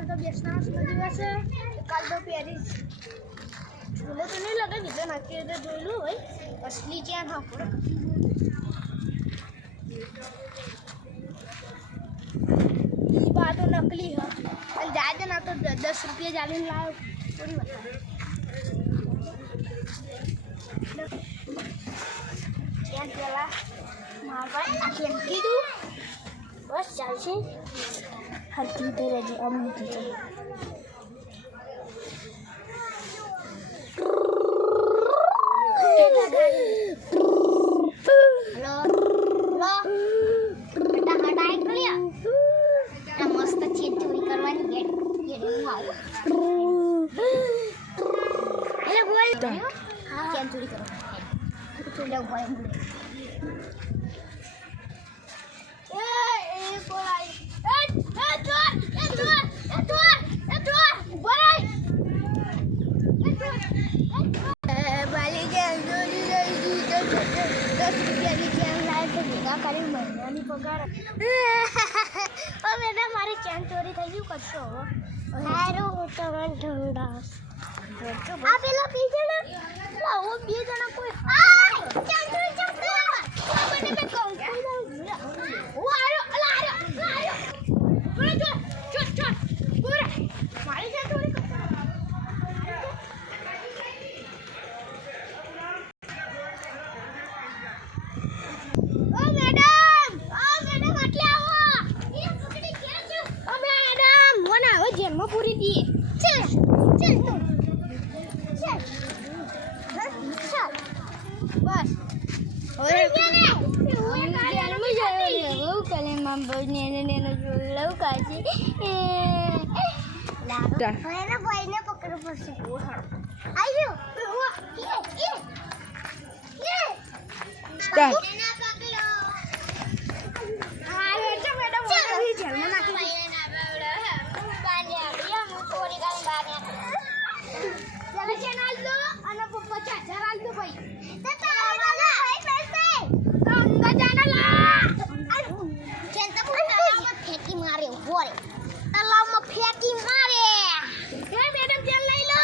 કાલ તો બેસનાસનો દિવસ છે કાલ તો પેરીસ બોલે તો નહીં લગે બીજો નાખી તો જોયેલું હોય અસલી ચેન હા ये बात तो नकली है कल जाए ना तो 10 रुपये जाने लाओ थोड़ी बता चैन चला मार चैन की दू बस चल से हर की तेरे जी अब नहीं चल चैन चोरी करो तो ले भाई मारी चैन चोरी થઈ ગયું કશો હારું તમાર ઠંડા આ પેલા પીજે ને લાવો બે જણા કોઈ ચેન ચોરી ચમતા મને મે કહું ઓ આયો અલા આયો પૂરા ચો પૂરા મારી ચેન ચોરી पूरी दिए चल चल तू चल चल बस और वो कले मम्बो ने लव काजी लागा मेरा भाई ने पकड़ पड़से आयो वो ये स्टार्ट ना पकड़ो हां बेटा मैडम वो भी जेल में ना चैनल दो અને પપ્પા 4000 આલ દો ભાઈ તે તારા ભાઈ પૈસે તો અંગા ચેનલ ચેન તો તલાવમાં ફેંકી મારે બોલ તલાવમાં ફેંકી મારે હે મેડમ ચેન લઈ લો